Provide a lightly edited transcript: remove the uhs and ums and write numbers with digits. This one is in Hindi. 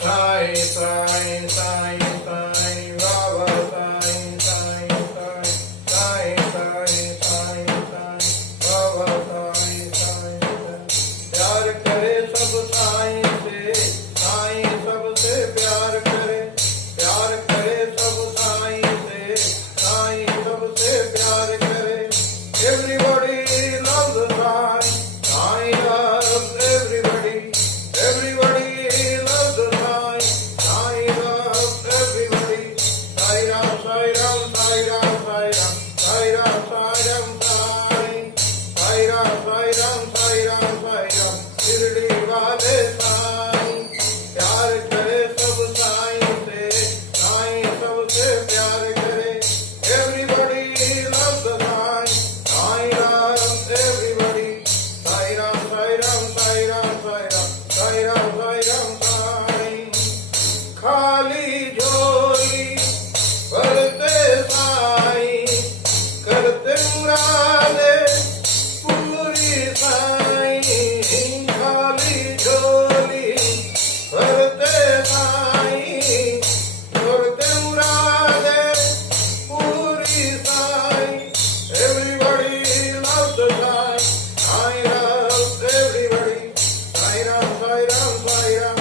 Sai sai sai sai Baba sai sai sai sai sai sai sai Baba sai sai sai प्यार करे सब साईं से साईं सबसे प्यार करे सब साईं से साईं सबसे प्यार करे everybody loves the Sai Sai loves everybody loves the Sai Sai loves everybody Sai Ram Sai Ram Sai Ram Sai Ram Sai Ram Sai Ram Sai Sai Ram Sai Ram Sai Ram Sai Ram Shirdi वाले साईं प्यार करे सब साईं से साईं सबसे प्यार करे everybody loves the Sai Sai loves everybody Sai Ram Sai Ram Sai Ram Sai Ram Sai Ram Sai Ram Sai खाली झोली भरते साईं करते मुरादे पूरी साईं खाली झोली भरते साईं करते मुरादे पूरी Sai everybody loves the Sai I love everybody Sai Ram Sai Ram Sai Ram